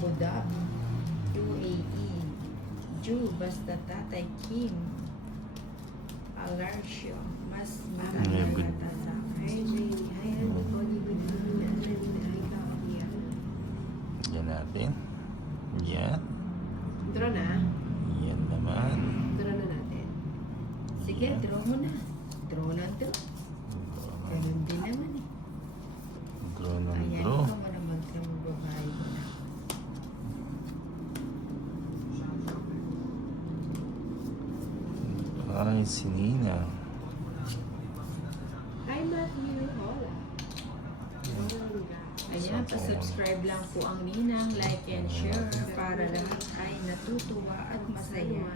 Abu Dhabi, UAE, Ju, basta Tatay Kim, Alarcio, mas marami good. yata sa Hi, akin. Jamie. Hi, everybody. Good evening. Hi, Claudia. Yan natin. Yan. Draw na? Yan naman. Draw na natin. Sige, draw mo na. Draw na draw. Ganun din naman eh. Draw ng Ayan, draw. ikaw mo naman draw mo babae mo na. Ay, si Nina. Hi, Matthew. Hola. Ayan, pa-subscribe lang po ang Ninang, like and share para lahat ay natutuwa at masaya.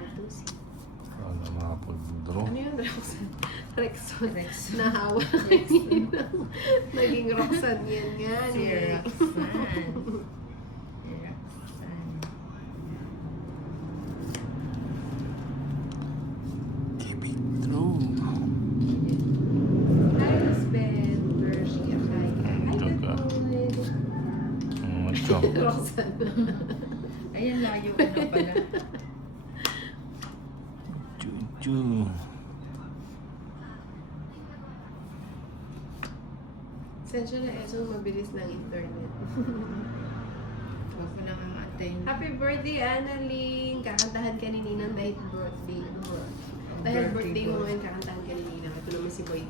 Ano makapag-draw? Ano yun, Roxanne? Rexon. Rexon. Nahawa kanina. Naging Roxanne yan nga. Si eh. Roxanne. Keep it true. Hi, Lisbeth. Bershia. Hi. Hi, Joke, ah. Betul. Mucho. Roxanne. Ayan, layo ko na pala. Chuchu. Sensya na Eso, mabilis ng internet. Huwag ko nang antayin. Happy birthday, Annalyn! Kakantahan ka ni Ninang dahil birthday. Dahil birthday mo ngayon, kakantahan ka ni Ninang. Ito naman si Boy.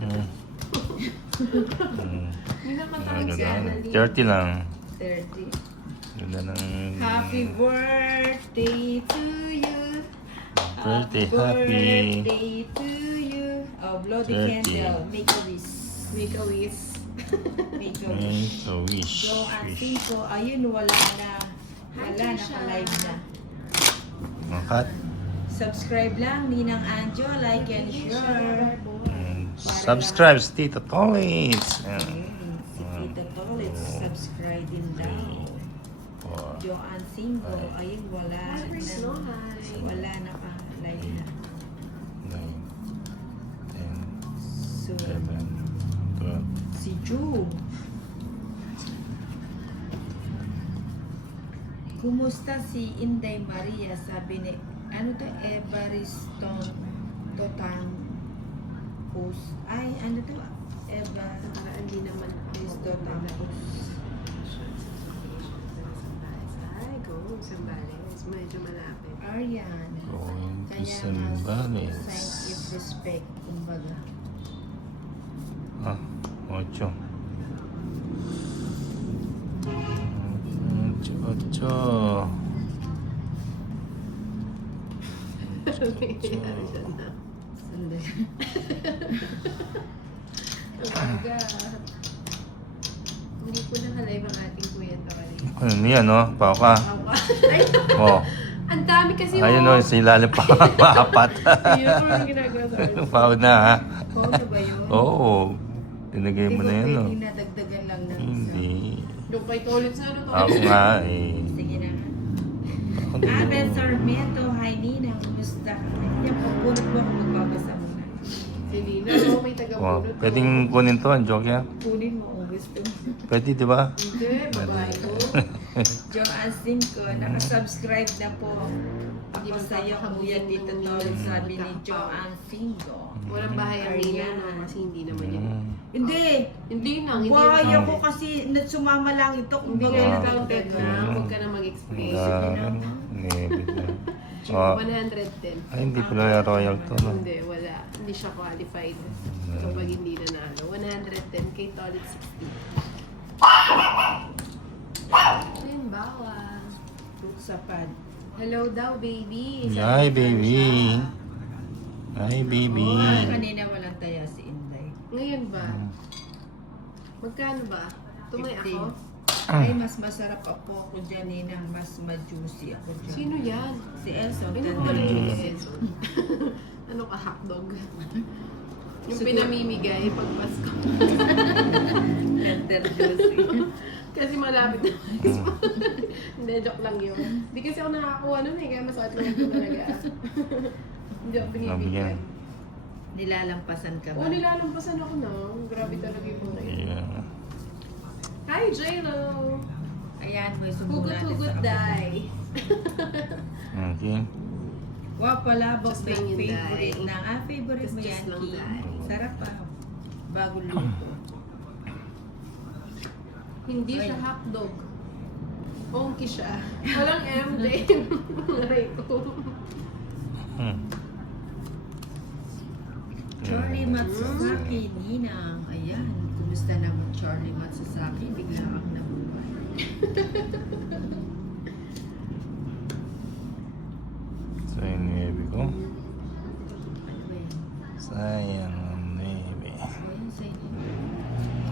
Ninang matawag si Annalyn. 30 lang. 30. Ganda ng... Happy birthday to you. Birthday, happy. Birthday to you. Oh, blow the 30. candle. Make a wish. Make a wish. Make a wish. Make a wish. So, at 5, ayun, wala na. Wala, naka-live na. Makat. Subscribe lang, Ninang Anjo, like and share. Subscribe sa Tito Tolits. Si Tito Tolit, subscribe din daw. Joanne Singo, ayun, wala na. Snow High. Wala naka-live na. 9, 10, So, 11, 12. si Ju. Kumusta si Inday Maria? Sabi ni, ano to, Evariston Totampus. Ay, ano to? Para hindi naman Evariston Totampus. Ay, go. Sambales. Medyo malapit. Aryan. Going to Kaya nga, Sambales. sign if respect, kumbaga. Ah, 8. 8. Nangyayari siya na. Sandali. Talaga. Hindi ko nakalive ang ating kuya Tori. Ano niyan, no? Pao ka. Ay, Oh. ang dami kasi Ayun, no? Sa ilalim pa. Maapat. Yun po ang ginagawa sa akin. Pao na, ha? Oo, na ba yun? Oo. Tinagay mo na yan, no? Hindi nadagdagan lang ng isa. Hindi. Doon kay Tolit sa ano to? Ako nga, eh. Sige na. Ako Abel din. Sarmiento, hi Nina, kumusta? Yan, pagpunot mo ako magbabasa muna. Si Nina, no? May Oh, taga-bunot. pwedeng kunin to, ang joke yan. Kunin mo kung gusto mo. Pwede, di ba? Hindi, babae ko. Joanne Cinco, nakasubscribe na po. Ako sa iyo, Kuya Tito Tol, sabi ni Joanne Cinco. Walang bahay ang Nina, no? Kasi hindi naman yun. Mm. Hindi! Hindi na, hindi Why na. ako kasi sumama lang ito. Kung Hindi baga ka Ah. counted na. Huwag ka na mag-explain. Ngebit na. Oh. 110. Ay, hindi pala royal to, no? Hindi, wala. Hindi siya qualified. Kapag hindi nanalo. 110 kay Tolit 60. Ayun, bawa. sa pad. Hello daw, baby. Hi, baby. Hi, baby. Kanina walang taya si Inday. Ngayon ba? Magkano ba? Tumay 15. ako? Ay, mas masarap ako dyan, Nina. Mas ma-juicy ako dyan. Sino yan? Si Elsa. Ano tanda ba mo. rin Ano ka, hotdog? Yung pinamimigay pag Pasko. Tender juicy. Kasi malapit na Pasko. Hindi, joke lang yun. Hindi kasi ako nakakuha nun eh, kaya masakit lang ito talaga. Hindi ako binibigyan. Nilalampasan ka ba? Oo, nilalampasan ako na. Grabe talaga yung mga yun. Yeah. Hi, J-Lo! Ayan, may sumbong natin Hugot-hugot, sa day. Okay. Wow, palabok. Just Big lang yun, favorite Day. ng... favorite mo Just yan, lang, Ki. Day. Sarap pa. Bagong luto. Hindi siya Ay. hotdog. Ongki siya. Walang MJ. Aray ko. Hmm. Charlie Matsuzaki, Ninang. Ayan, kumusta naman Charlie Matsuzaki? Bigla kang nabuhay. So, yung nebe ko. Ano ba yan? Sayang ang nebe. Ayan, sa inyo.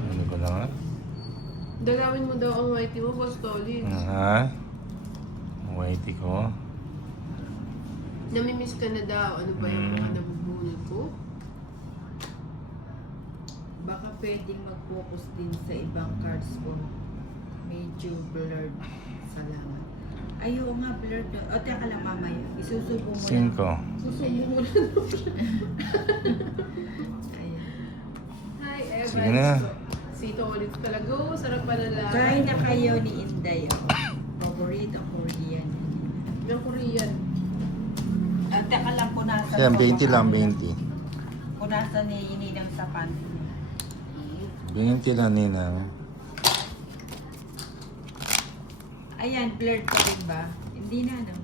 Ano ko lang, ha? Dalawin mo daw ang whitey mo, Boss Tolly. Ha? Whitey ko. Namimiss ka na daw. Ano ba yung mga nabubunod ko? Baka pwedeng mag-focus din sa ibang cards ko. Medyo blurred. Salamat. Ayaw nga, blurred. O, teka lang mamaya. Isusubo mo lang. 5. Susubo mo na. Ayan. Hi, Evans. Sige na. Sito ulit talaga. Oh, sarap pala lang. Try na kayo ni Inday. Paborito Korean. Yung Korean. Teka lang, punasan Yan, ko. 20 lang, 20. Punasan ni Ninang sa panty niya. 20 lang, Ninang. Ayan, blurred pa rin ba? Hindi na, no?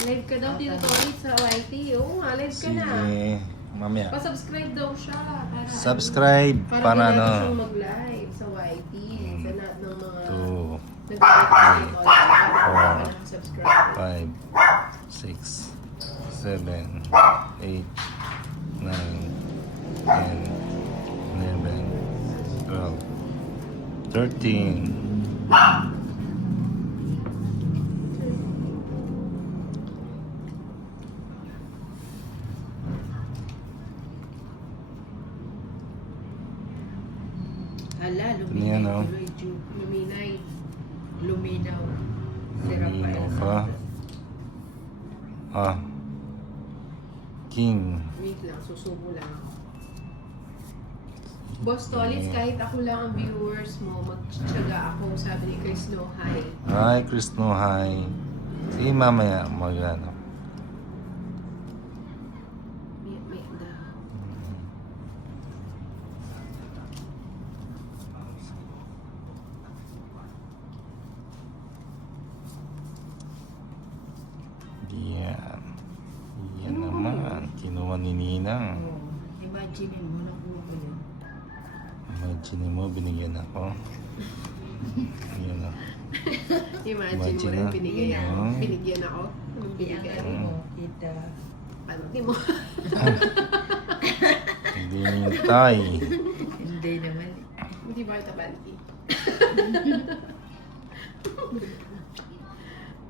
Live ka daw dito ulit sa YT. Oo nga, live ka na. Sige. Mamaya. Pa-subscribe daw siya. Para, Subscribe para para lagi ano. siyang mag-live sa YT. Sa lahat ng mga 2, nag-live sa Four. subscribe. 5, 6, 7, 8, 9, 10, 11, 12, 13. Hala, Yan, luminaw oh. tuloy, Ju. Luminay. Luminaw. Si Luminaw Rafael pa. Santos. Ah. King. Wait lang, susubo lang ako. Boss Tolis, kahit ako lang ang viewers mo, magtsatsaga ako, sabi ni Chris No, hi. Hi, Chris No, hi. Sige, mamaya mag-ano. May daw. Yan. Yan naman. Kinuha ni Ninang. Oh, imagine mo, nakuha ko yun. Imagine mo, binigyan ako. Yan o. Imagine mo Imagine rin, na. binigyan ako. Anong Iyan binigay? nga mo, kita. Ano, di mo? Hindi nintay. Hindi naman. Hindi ba ito banti?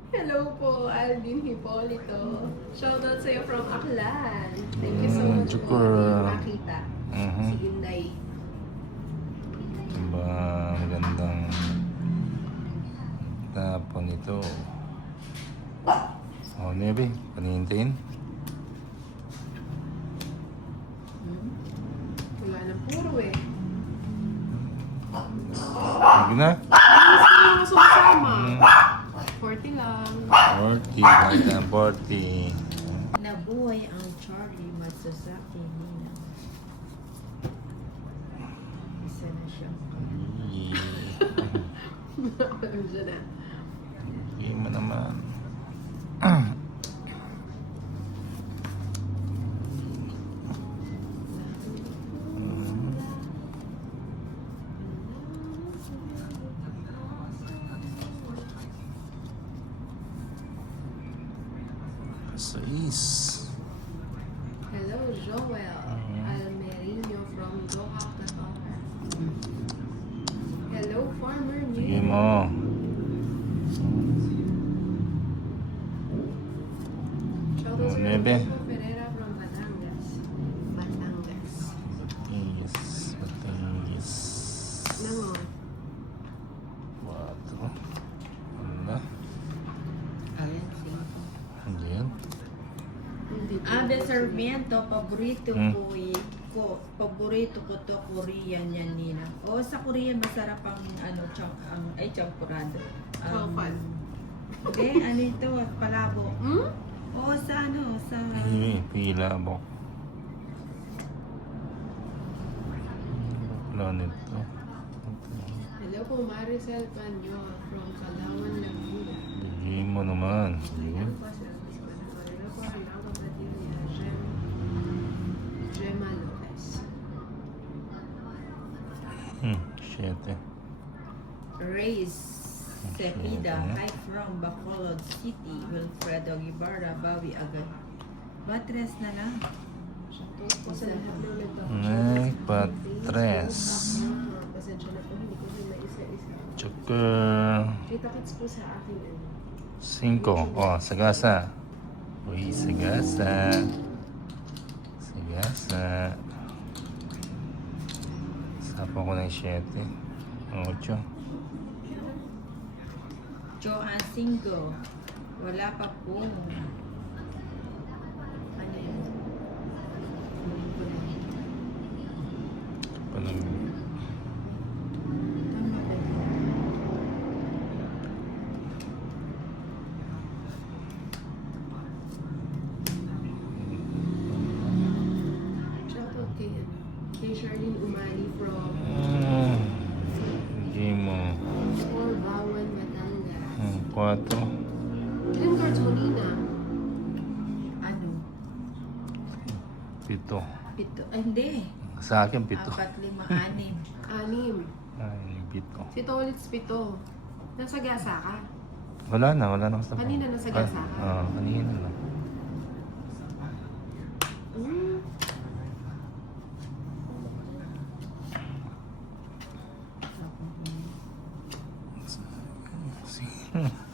Hello po, Alvin Hipolito. Shoutout sa'yo from Aklan. Thank you so much po. Chukur. Makita. Mhm. Si Inday. Ba, magandang tapon ito. O, Nebe, panihintayin. Wala nang puro eh. Sige na. Ano sa mga sumasama? Mm, 40 lang. 40, kahit ang 40. Nabuhay ang Charlie Matsuzaki Nina. Isa na siya. Alam siya na. Hindi mo naman. Sais. Hello, Joel Almerino from Doha, Qatar. Hello, Farmer Sige Neil. mo. Shoutout sa Nebe. Rodolfo Ferreira from Batangas. Batangas. Batingis. Batingis. Langon. 4. Wala. Ayan, sige. Hindi yan. Hindi. Ave Sarmiento, paborito Hmm. ko eh. paborito ko to, Korean yan, Nina. O, sa Korean, masarap ang, champurado. How fun? Hindi, ano ito, palabo. Hmm? O, sa sa... Pila mo. Wala nito. Hello po, Maricel Panyo from Calauan, Laguna. Bigay mo naman. Hello po, sir. Hello po, ang kapatid niya, Gemma Lopez. 7. Reyes Cepida, Okay. hi from Bacolod City, Wilfredo Guibarra, bawi agad. Batres na lang. Shoutout po sa lahat ng nagpapasya. Nay, patres. Pasensya na po, hindi ko rin maisa-isa. Tsaka Kita-kits po sa akin. 5. Oh, sagasa. Uy, sagasa. Sagasa. Sapa ko ng 7. 8. Joan Singo, wala pa po. Ano yun? Kunin ko na yun. Palang Tama ba yun? Shoutout kay Charlene Umali from Hindi mo. Bawan, Batangas. 4. Ilang cards mo, Nina? Ano? 7. Pito. Ay, hindi. Sa akin, 7. 4, 5, 6. 6. Ay, 7. Si Tolitz 7. Nasa gasa ka? Wala na basta. Kanina nasa gasa ka? Oo, kanina lang. Hmm.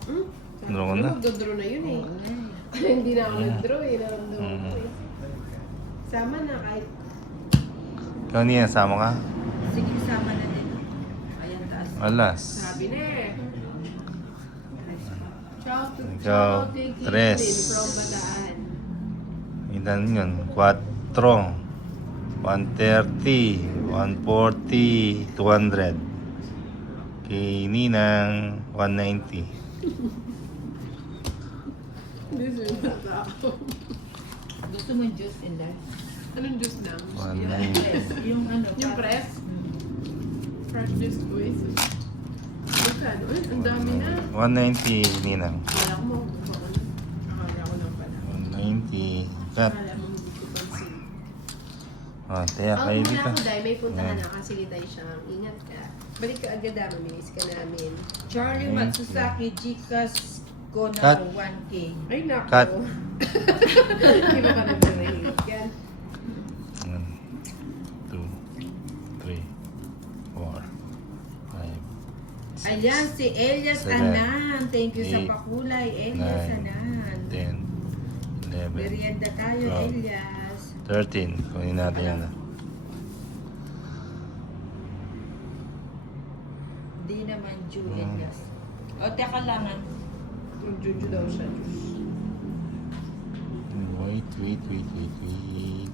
Hmm? Draw ko na. Magdodraw na yun eh. Oo nga eh. Hindi na ako nag-draw eh. Naramdaman ko eh. Sama na kahit Ikaw niya, sama ka? Sige, sama na din. Ayan, taas. Alas. sabi na eh. Ikaw, Shoutout kay tres. Caitlin from Bataan. Ilan yun? 4. 130. 140. 200. Kay Ninang, 190. Hindi sila ako. Gusto mo juice in there? Anong juice lang? 190. Yes. Yung ano? Yung press? Fresh juice boys. Magkano? Uy, ang dami na. 190, Ninang. Akala ko mo. Akala ko lang pala. 190. Cut. Akala mo hindi ko pansin. Oh, tiyak, Ang kayo muna dito. ako dahil may puntahan Yeah. na kasi tayo siyang ingat ka. Balik ka agad ah, mamilis ka namin. Charlie Thank Matsusaki, Gcash ko na Cut. 1K. Ay nako. Cut. Hindi ba ka nag-relate yan? 1, 2, 3, 4, 5, 6, Ayan, si Elias Seven, Anan. Thank you sa eight, pakulay, Elias 9, Anan. 10, 11, Merienda tayo, 12. Elias. 13. Kunin natin yan. Di naman Jew, Elias. O, teka lang. Yung juju daw siya. Wait. Wait.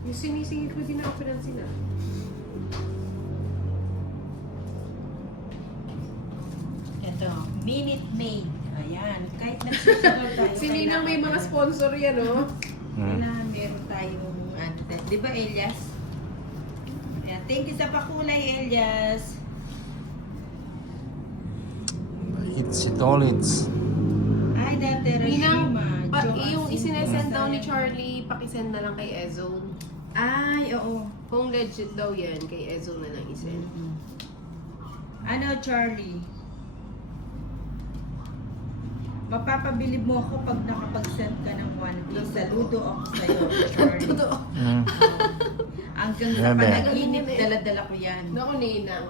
Yung sinisingit ko din ako pinansin ah. Ito, Minute Maid. Ayan, kahit nagsusunod tayo. Si Ninang may mga sponsor yan oh. Kailangan meron tayong ano. Di ba, Elias? Ayan, thank you sa pakulay, Elias. It's Tolitz. Ay, dati Ninang, Rashima. yung isinesend daw ni Charlie, pakisend na lang kay Ezone. Ay, oo. Kung legit daw yan, kay Ezone na lang isend. Ano, Charlie? Mapapabilib mo ako pag nakapag-send ka ng 1K. Saludo ako sa'yo, Charlie. Totoo. Hanggang sa Grabe. panaginip, dala-dala ko yan. Naku, Ninang.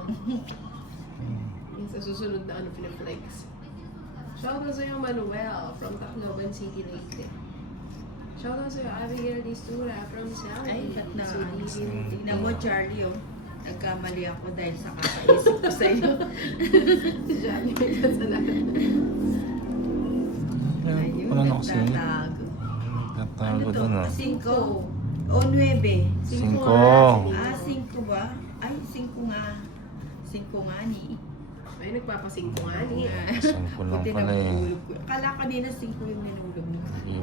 Yung sa susunod na ano pinaflex. Shoutout sa'yo, Manuel, from Tacloban City, Leyte. Shoutout sa'yo, Abigail Distura, from Sally. Ay, ba't na? Suligin. Tingnan mo, Charlie, oh. Nagkamali ako dahil sa kakaisip ko sa iyo. Si Johnny may kasalanan. Ayun, Wala na kasi. nagtatago. Tatago Ano to? doon, ah. 5 o 9? 5. Ah, 5 ba? Ay, 5 nga. 5 nga ni. Ay, nagpapasingko nga ni. 5 lang Buti pala eh. nahulog ko. Akala kanina 5 yung ninulog mo. Iyo.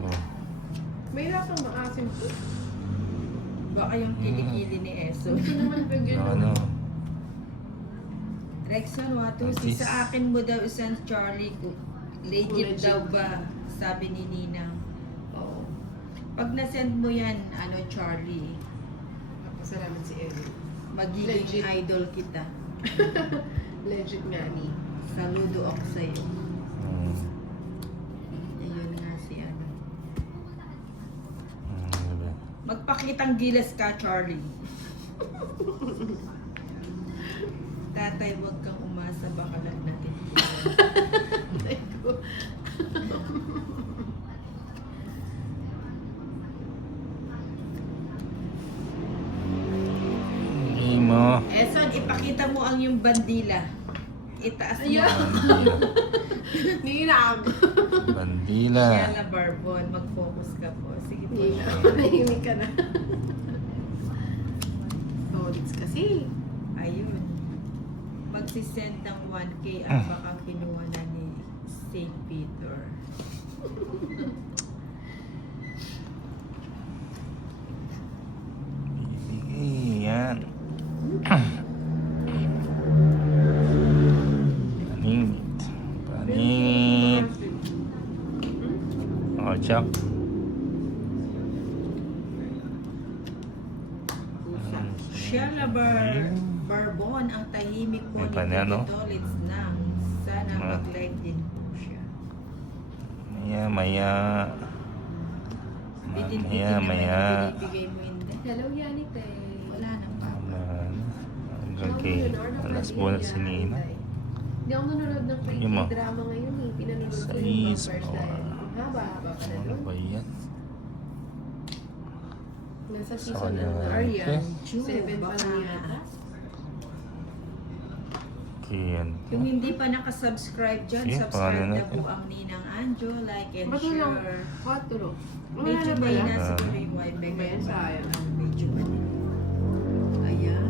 May lasang maasim po. Baka yung kilikili ni Eso. Hindi naman bigyan Ano? Rexon, Watu, Artist. sa akin mo daw isang Charlie ko. Legit Legit. daw ba? Sabi ni Ninang. Oo. Pag nasend mo yan, Charlie, Papasalamat si Erin. magiging Legit. idol kita. Legit nga ni. Saludo ako sa'yo. Hmm. Ayun nga si Ano ba? Magpakitang gilas ka, Charlie. Tatay, wag kang umasa. Baka lang natin. Imo. Eson, ipakita mo ang yung bandila. Itaas mo. Ayan. Ninang. Bandila. Yana Barbon, mag-focus ka po. Sige po. Ninang. Nahimik ka na. Solits kasi. Ayun. Magsisend ng 1K at baka kinuha na ni St. Peter. Bibigay yan. Paningit. Paningit. Oh, Chuck. Sheila Barbon, ang tahimik po May ni panalo. Tolits nang. Sana Ah. mag-like din po siya. Maya. Bitin-bitin Maya, naman maya. ang binibigay mo hindi. Hello, Yanite. Wala nang pa. Okay. Alas buwan si Nina. Hindi ako nanonood ng Yung mo. drama ngayon eh. Pinanonood ko yung Sais Vampires pa. Diaries. Ang haba-haba pa na Ano doon. ba yan? Nasa Sa season kanya. ano na. Arian, Okay. Ju, 7 pa baka lang yata. Kiyan. Yung hindi pa nakasubscribe dyan, Sige, subscribe pangalan na natin. po ang Ninang Anjo, like and Ba't walang share. 4? Wala Medyo na ba may yan? nasa Ah. yung wifi May ko. sayang. Medyo ano. Ayan.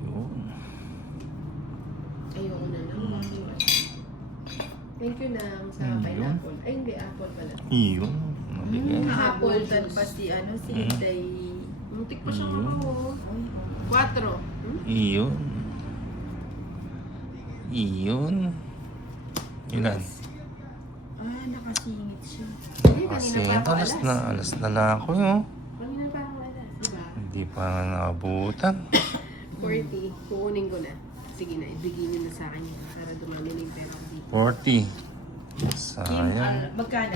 Yun. Ayoko na lang. Thank you na sa Ayun. pineapple. Ay, hindi. Apple pala. Iyon. Nabigay. Nakabutan pa si si Mm. Inday. Muntik pa siya Ayun. ako. Ay, 4. Iyon. Iyon. Ilan? nakasingit siya. Hindi, Kasi kanina pa ako alas na lang ako yun. Kanina pa ako alas. Diba? Hindi pa nga nakabutan. 40. Kukunin ko na. Sige na, ibigay niyo na sa akin yan para dumami na yung pera ko dito. 40. Kim, Sayang. magkano?